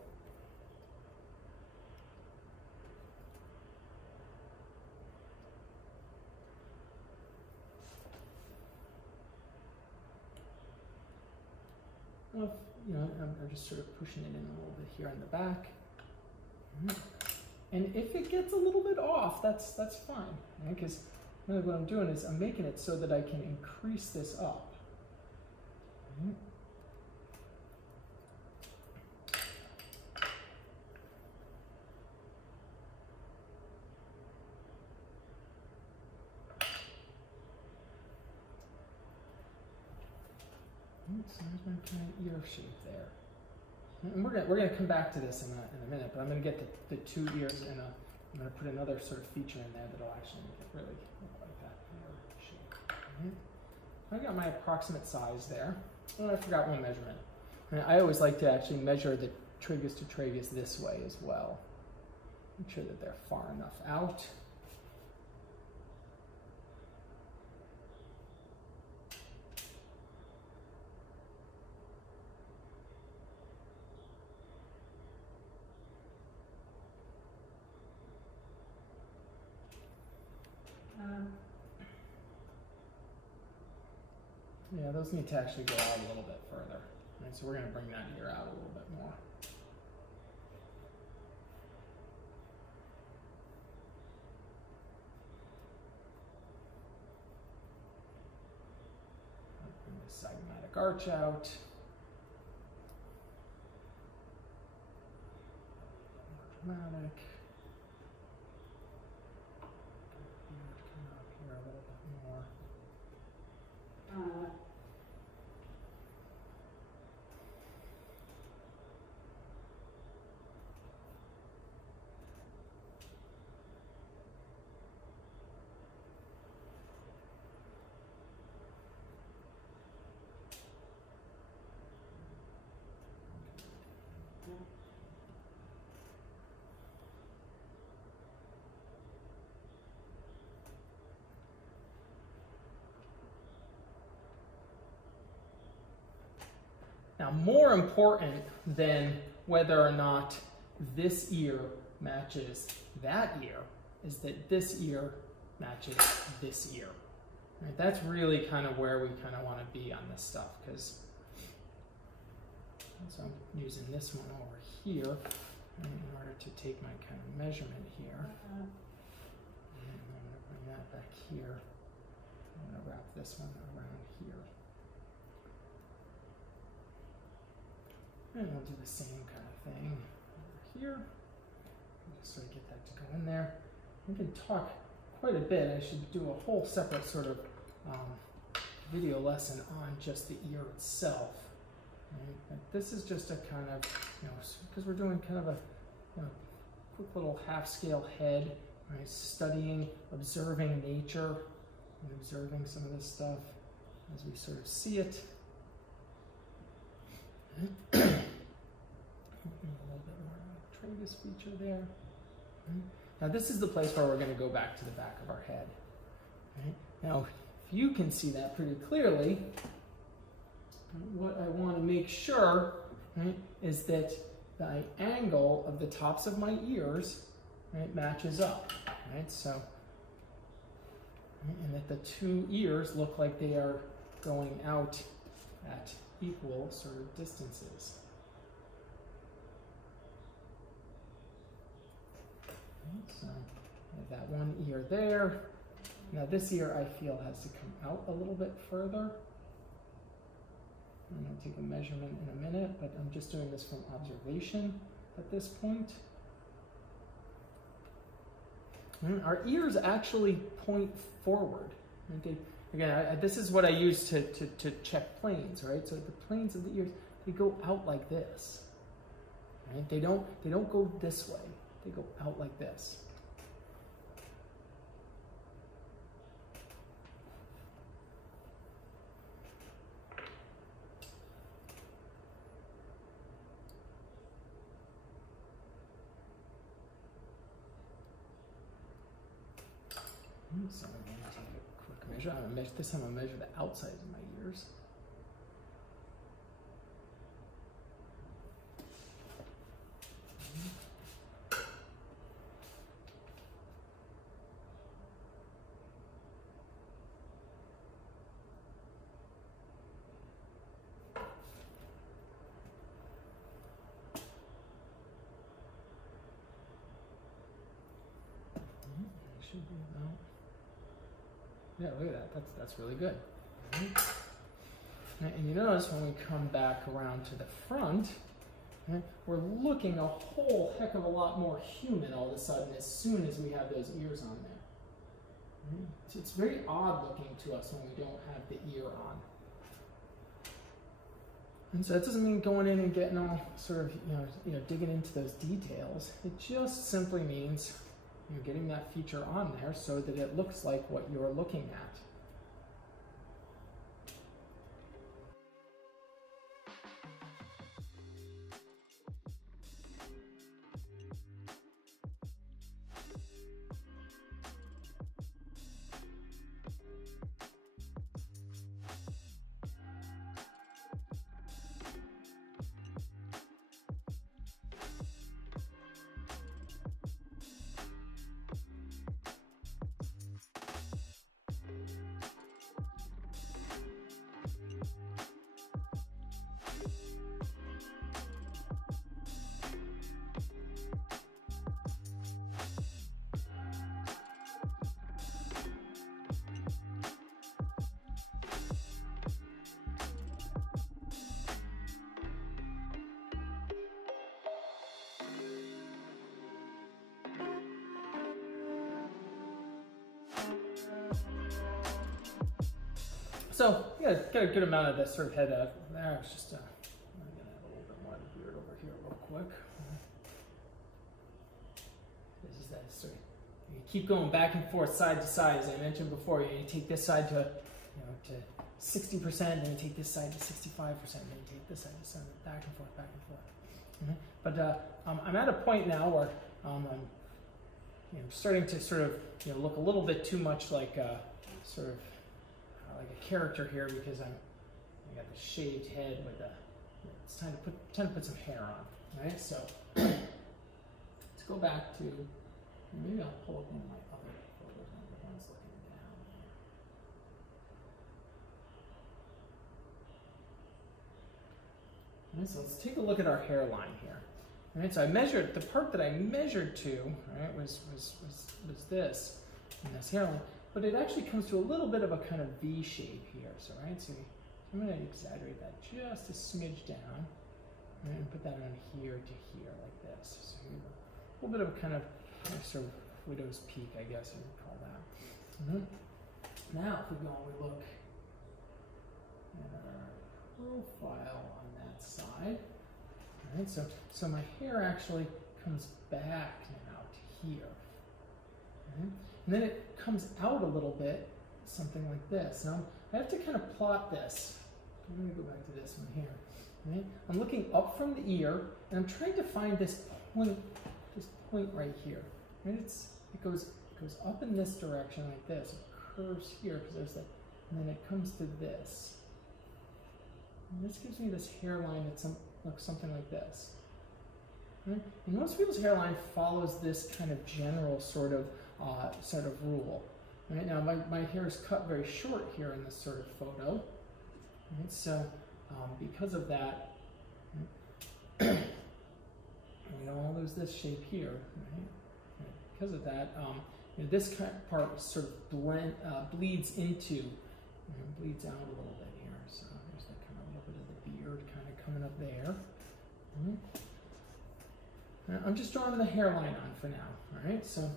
I'm just sort of pushing it in a little bit here on the back. And if it gets a little bit off, that's fine, because really what I'm doing is I'm making it so that I can increase this up. So there's my kind of ear shape there. And we're gonna come back to this in a minute, but I'm gonna get the two ears and I'm gonna put another sort of feature in there that'll actually make it really look like that ear shape. I got my approximate size there. Oh, I forgot one measurement. And I always like to actually measure the tragus to tragus this way as well. Make sure that they're far enough out. Yeah, those need to actually go out a little bit further. Right, so we're going to bring that ear out a little bit more. Bring the zygomatic arch out. Dramatic. Come up here a little bit more. Now, more important than whether or not this ear matches that ear is that this ear matches this ear. Right? That's really kind of where we kind of want to be on this stuff, because So I'm using this one over here in order to take my kind of measurement here. And I'm going to bring that back here. I'm going to wrap this one around here. And we'll do the same kind of thing over here. Just sort of get that to go in there. We can talk quite a bit. I should do a whole separate sort of video lesson on just the ear itself. Right? But this is just a kind of, because we're doing kind of a quick little half-scale head, right? Studying, observing nature, and observing some of this stuff as we sort of see it. A little bit more tragus feature there. Right? Now this is the place where we're going to go back to the back of our head. Right? Now, if you can see that pretty clearly, what I want to make sure, right, is that the angle of the tops of my ears, right, matches up. Right? So, right, and that the two ears look like they are going out at equal sort of distances. Okay, so I have that one ear there. Now this ear I feel has to come out a little bit further. I'm going to take a measurement in a minute, but I'm just doing this from observation at this point. And our ears actually point forward. Okay. Again, this is what I use to check planes, right? So the planes of the ears, they go out like this. Right? They don't go this way. They go out like this. So I'm going to take a quick measure. I'm going to measure this time. I'm going to measure the outsides of my ears. Should be about. Yeah, look at that. That's really good. Right. And you notice when we come back around to the front, right, we're looking a whole heck of a lot more human all of a sudden as soon as we have those ears on there. Right. So it's very odd looking to us when we don't have the ear on. And so that doesn't mean going in and getting all sort of, digging into those details. It just simply means you're getting that feature on there so that it looks like what you're looking at. So, yeah, got a good amount of this sort of head out there. It's just, I'm going to have a little bit more of the beard over here real quick. This is that sort of, you keep going back and forth, side to side, as I mentioned before. You take this side to 60%, then you take this side to 65%, then you take this side to 70%, back and forth, back and forth. But I'm at a point now where I'm starting to sort of look a little bit too much like sort of like a character here because I got the shaved head with it's time to put some hair on, right? So let's go back to, maybe I'll pull up one of my other photos, one of the ones looking down here. Right, so let's take a look at our hairline here. All right, so I measured, the part that I measured to, right, was this, and this hairline, but it actually comes to a little bit of a kind of V shape here. So, right, so I'm going to exaggerate that just a smidge down, right, and put that on here to here like this. So a little bit of a kind of sort of widow's peak, I guess you would call that. Now, if we go and we look at our profile on that side, all right, so my hair actually comes back now to here. Right? And then it comes out a little bit, something like this. Now, I have to kind of plot this. I'm going to go back to this one here. Right? I'm looking up from the ear, and I'm trying to find this point right here. Right? It goes up in this direction like this. It curves here because there's that, and then it comes to this. And this gives me this hairline that looks something like this. Right? And most people's hairline follows this kind of general sort of rule. Right? Now my hair is cut very short here in this sort of photo. Right? So because of that, right? We don't want to lose this shape here. Right? Because of that, this kind of part sort of bleeds into, bleeds out a little bit here. So there's that kind of little bit of the beard kind of coming up there. I'm just drawing the hairline on for now. All right. So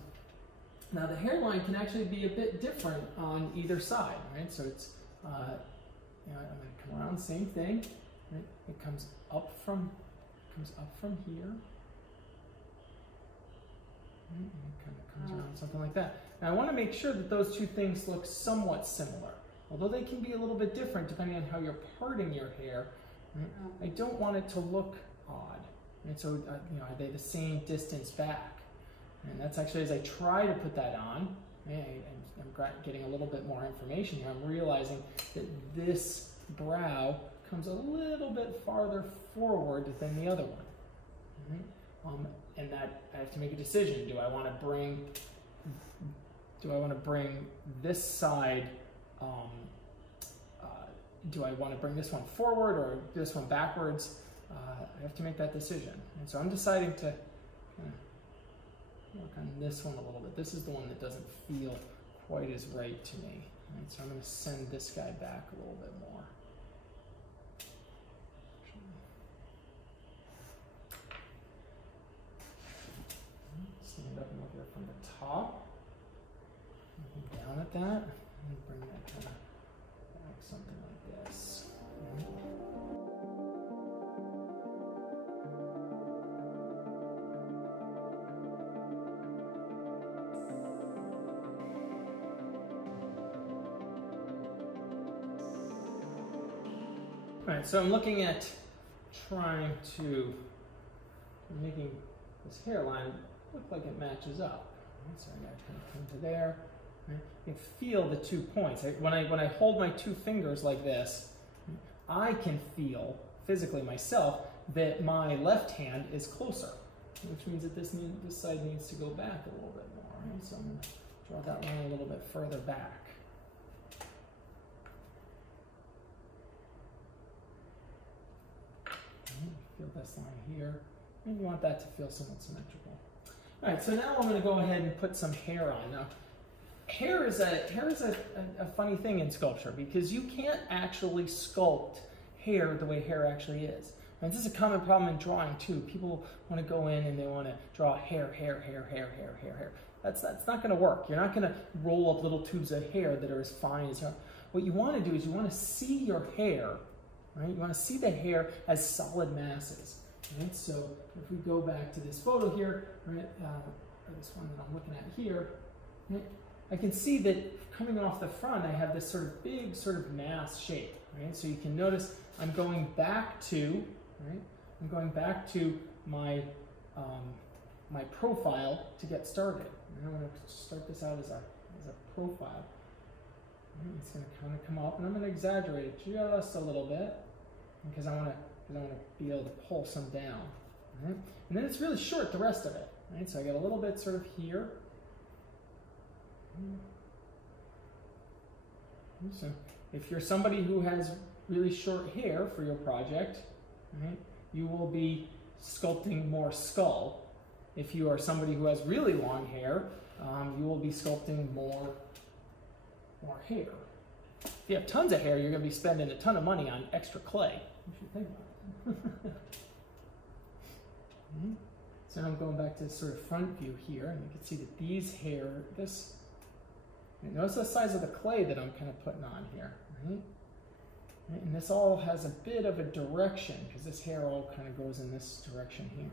now the hairline can actually be a bit different on either side. Right. So it's I'm going to come around, same thing. Right? It comes up from here. And it kind of comes around, something like that. Now I want to make sure that those two things look somewhat similar, although they can be a little bit different depending on how you're parting your hair. Right? I don't want it to look odd, and so are they the same distance back? And that's actually, as I try to put that on, I'm getting a little bit more information here. I'm realizing that this brow comes a little bit farther forward than the other one. Right? And that I have to make a decision. Do I want to bring this side? Do I want to bring this one forward or this one backwards? I have to make that decision. And so I'm deciding to work on this one a little bit. This is the one that doesn't feel quite as right to me. Right? So I'm going to send this guy back a little bit more. Stand up and look at it from the top. Looking down at that, and bring that kind of back, something like this. All right, so I'm looking at making this hairline look like it matches up. Right, so I got to kind of come to there. Right? You can feel the 2 points. When I hold my 2 fingers like this, I can feel physically myself that my left hand is closer, which means that this side needs to go back a little bit more. Right? So I'm going to draw that line a little bit further back. Feel this line here, and you want that to feel somewhat symmetrical. All right, so now I'm going to go ahead and put some hair on. Now, hair is a funny thing in sculpture because you can't actually sculpt hair the way hair actually is. And this is a common problem in drawing too. People want to go in and they want to draw hair. That's not going to work. You're not going to roll up little tubes of hair that are as fine as hair. What you want to do is you want to see your hair. Right? You want to see the hair as solid masses. Right? So if we go back to this photo here, right, or this one that I'm looking at here, right, I can see that coming off the front, I have this sort of big sort of mass shape. Right? So you can notice I'm going back to, my my profile to get started. And I'm going to start this out as a profile. It's going to kind of come up, and I'm going to exaggerate it just a little bit because I want to be able to pull some down. Right? And then it's really short, the rest of it. Right? So I got a little bit sort of here. So if you're somebody who has really short hair for your project, right, you will be sculpting more skull. If you are somebody who has really long hair, you will be sculpting more hair. If you have tons of hair, you're going to be spending a ton of money on extra clay. You should think about it. So now I'm going back to sort of front view here, and you can see that these hair, notice the size of the clay that I'm kind of putting on here, right? And this all has a bit of a direction, because this hair all kind of goes in this direction here.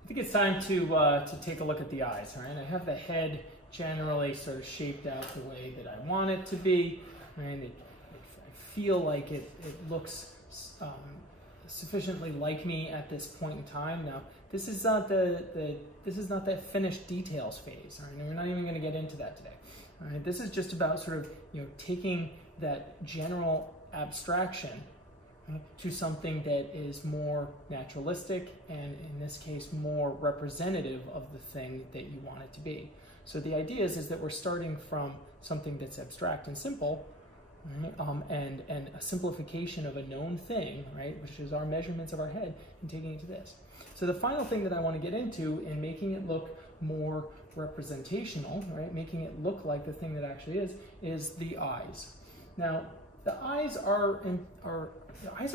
I think it's time to take a look at the eyes, all right? I have the head generally sort of shaped out the way that I want it to be, right? I feel like it looks sufficiently like me at this point in time. Now, this is not that finished details phase, all right? And we're not even going to get into that today. All right? This is just about sort of, taking that general abstraction to something that is more naturalistic and, in this case, more representative of the thing that you want it to be. So the idea is that we're starting from something that's abstract and simple, right? And a simplification of a known thing, right, which is our measurements of our head, and taking it to this. So the final thing that I want to get into in making it look more representational, right, making it look like the thing that actually is the eyes. Now, the eyes are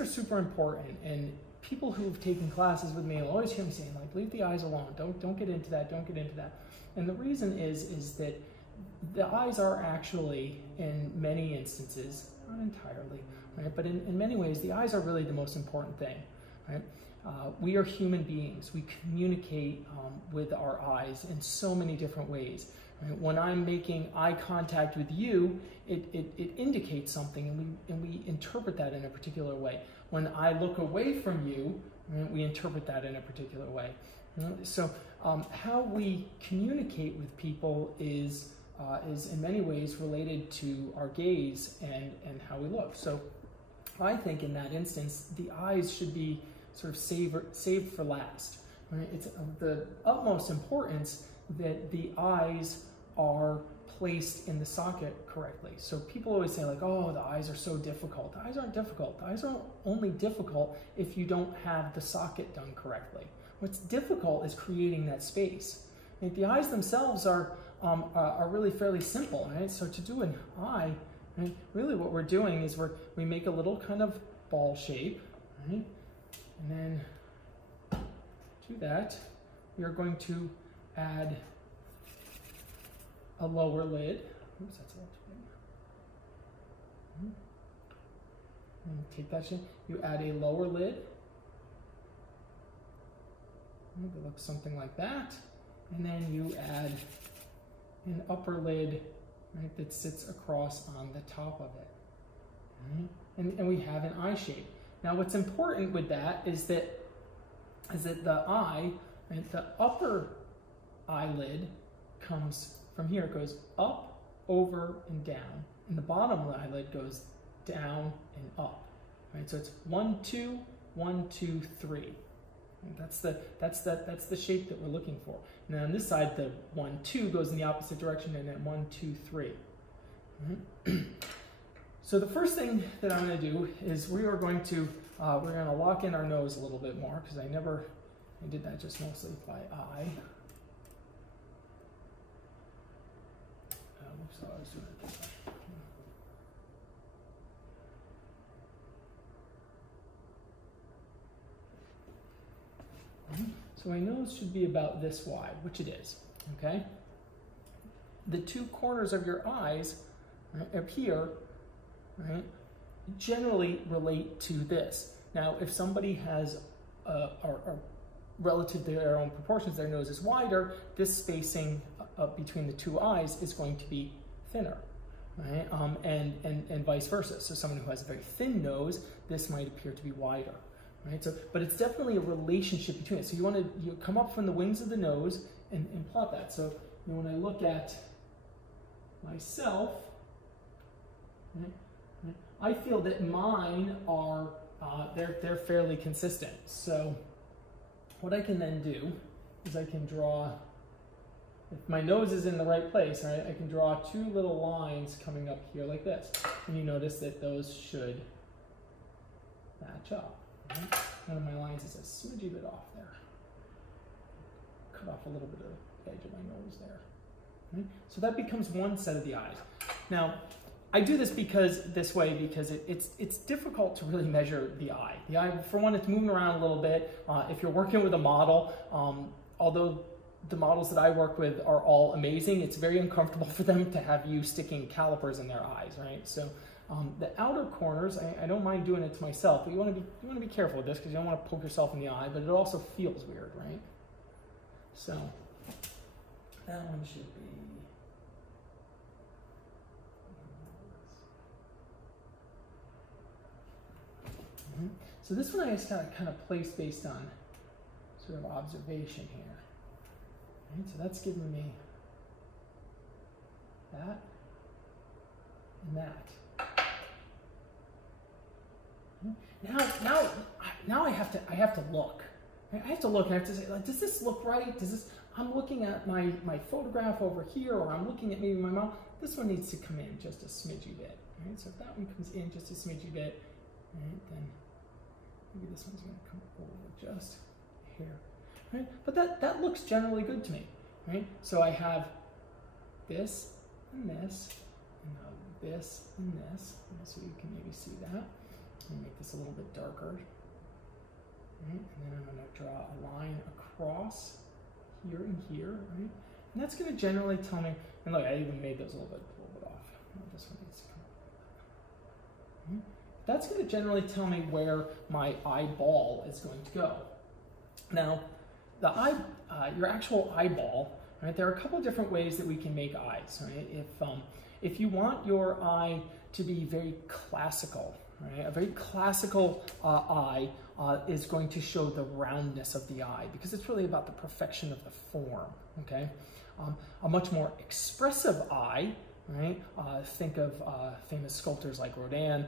super important, and people who've taken classes with me will always hear me saying, like, leave the eyes alone. Don't get into that. Don't get into that. And the reason is that the eyes are actually, in many instances, not entirely, right, but in many ways, the eyes are really the most important thing, right? We are human beings. We communicate with our eyes in so many different ways. Right? When I'm making eye contact with you, it indicates something, and we interpret that in a particular way. When I look away from you, right, we interpret that in a particular way. So how we communicate with people is in many ways related to our gaze and how we look. So I think in that instance, the eyes should be sort of saved for last. Right? It's of the utmost importance that the eyes are placed in the socket correctly. So people always say, like, oh, the eyes are so difficult. The eyes aren't difficult. The eyes are only difficult if you don't have the socket done correctly. What's difficult is creating that space. Right? The eyes themselves are really fairly simple, right? So to do an eye, right, really what we're doing is we make a little kind of ball shape, right? And then to that, we are going to add a lower lid. Oops, that's a little too big. And take that shape. You add a lower lid. It looks something like that. And then you add an upper lid, right, that sits across on the top of it. Right? And we have an eye shape. Now what's important with that is that the eye, right, the upper eyelid comes from here. It goes up, over, and down. And the bottom of the eyelid goes down and up. Right? So it's 1, 2, 1, 2, 3. And that's the shape that we're looking for. And then on this side, the 1, 2 goes in the opposite direction, and then 1, 2, 3. Right? So the first thing that I'm going to do is we're going to lock in our nose a little bit more, because I did that just mostly by eye. Oops, I was doing it this way. So my nose should be about this wide, which it is, okay? The two corners of your eyes, right, up here, right, generally relate to this. Now, if somebody has, relative to their own proportions, their nose is wider, this spacing between the two eyes is going to be thinner, right? And vice versa. So someone who has a very thin nose, this might appear to be wider. Right? So, but it's definitely a relationship between it. So you come up from the wings of the nose and plot that. So when I look at myself, right, I feel that mine are they're fairly consistent. So what I can then do is I can draw, if my nose is in the right place, right, I can draw two little lines coming up here like this. And you notice that those should match up. Right? One of my lines is a smidgy bit off there. Cut off a little bit of the edge of my nose there. Right? So that becomes one set of the eyes. Now, I do this because it's difficult to really measure the eye. The eye, for one, it's moving around a little bit. If you're working with a model, although the models that I work with are all amazing, it's very uncomfortable for them to have you sticking calipers in their eyes, right? So the outer corners, I don't mind doing it to myself, but you want to be careful with this because you don't want to poke yourself in the eye, but it also feels weird, right? So that one should be. So this one I just kind of placed based on sort of observation here. Right, so that's giving me that and that. Now I have to look. Right? I have to look and I have to say, like, does this look right? I'm looking at my photograph over here, or I'm looking at maybe my mouth. This one needs to come in just a smidgy bit. Right? So if that one comes in just a smidgy bit, right, then maybe this one's going to come over just here. Right? But that looks generally good to me. Right? So I have this and this, and now this and this. So you can maybe see that. I'm going to make this a little bit darker. Right? And then I'm going to draw a line across here and here. Right? And that's going to generally tell me, and look, I even made those a little bit off. This one needs to come up. Right? That's going to generally tell me where my eyeball is going to go. Now, your actual eyeball, right? There are a couple of different ways that we can make eyes, right? If you want your eye to be very classical, right? A very classical eye is going to show the roundness of the eye because it's really about the perfection of the form, okay? A much more expressive eye, right? Think of famous sculptors like Rodin.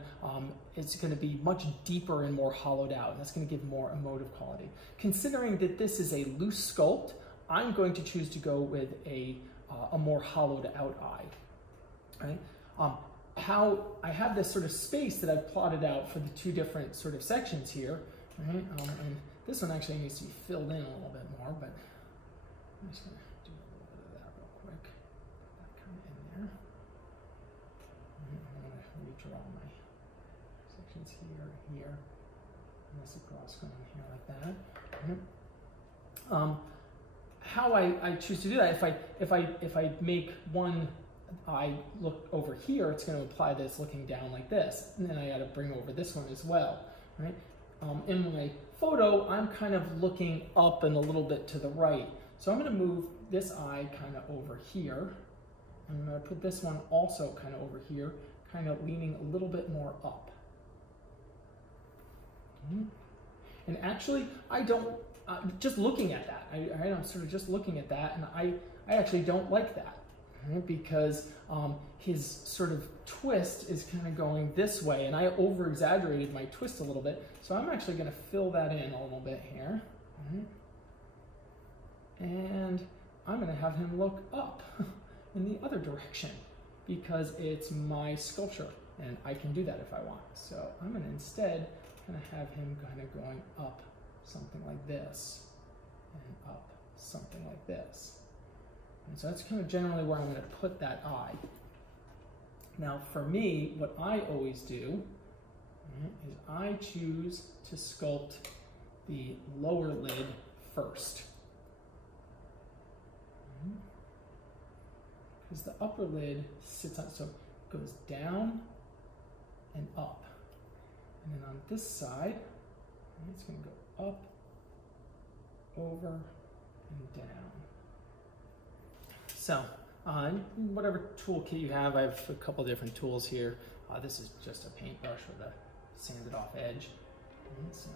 It's going to be much deeper and more hollowed out, and that's going to give more emotive quality. Considering that this is a loose sculpt, I'm going to choose to go with a more hollowed out eye, right? How I have this sort of space that I've plotted out for the two different sort of sections here, right? And this one actually needs to be filled in a little bit more, but I'm just going to do a little bit of that real quick. Put that kind of in there. And I'm going to redraw my sections here, and this across going here like that. How I choose to do that, if I make one eye look over here, it's going to imply that it's looking down like this, and then I got to bring over this one as well, right? in my photo, I'm kind of looking up and a little bit to the right. So I'm going to move this eye kind of over here. I'm going to put this one also kind of over here, kind of leaning a little bit more up. And actually, I don't, just looking at that, I'm sort of just looking at that, and I actually don't like that, right? Because his sort of twist is kind of going this way, and I over-exaggerated my twist a little bit, so I'm actually going to fill that in a little bit here. Right? And I'm going to have him look up in the other direction, because it's my sculpture, and I can do that if I want. So I'm going to instead kind of have him kind of going up something like this, and up something like this. And so that's kind of generally where I'm going to put that eye. Now for me, what I always do is I choose to sculpt the lower lid first. Because the upper lid sits on, so it goes down and up. And then on this side, it's going to go up, over, and down. So, whatever toolkit you have, I have a couple different tools here. This is just a paintbrush with a sanded off edge. So,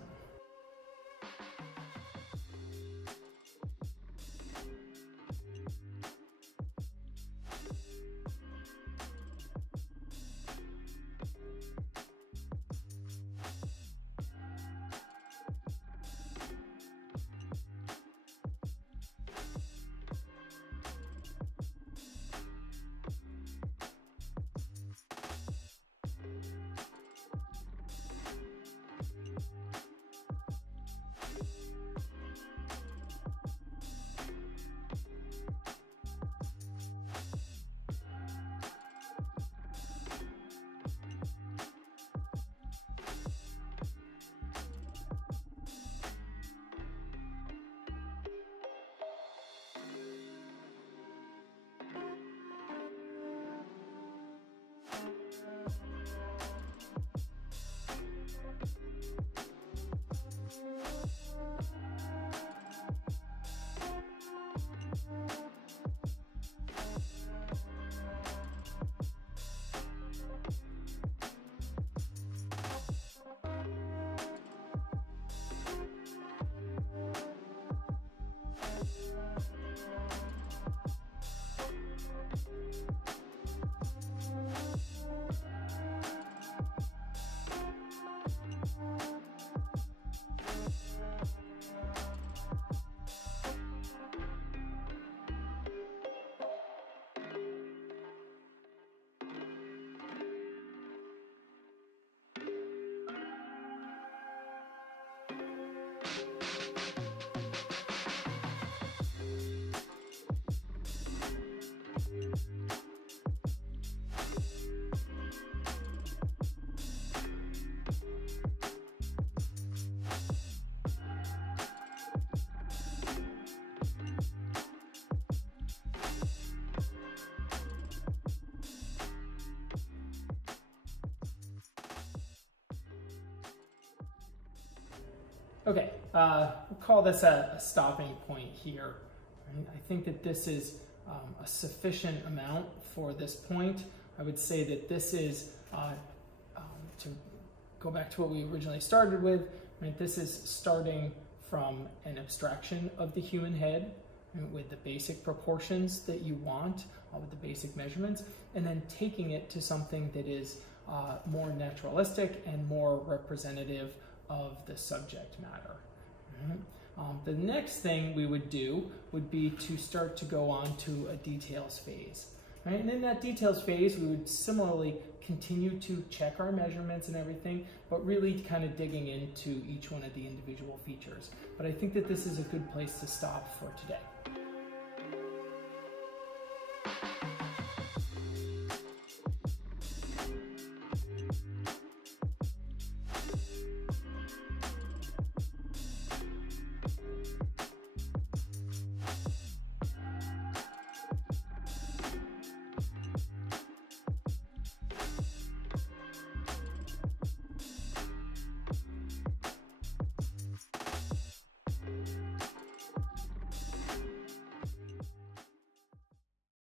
okay, we'll call this a stopping point here. I think that this is a sufficient amount for this point. I would say that this is, to go back to what we originally started with, right, this is starting from an abstraction of the human head, right, with the basic proportions that you want, with the basic measurements, and then taking it to something that is more naturalistic and more representative of the subject matter. The next thing we would do would be to start to go on to a details phase. Right? And in that details phase, we would similarly continue to check our measurements and everything, but really kind of digging into each one of the individual features. But I think that this is a good place to stop for today.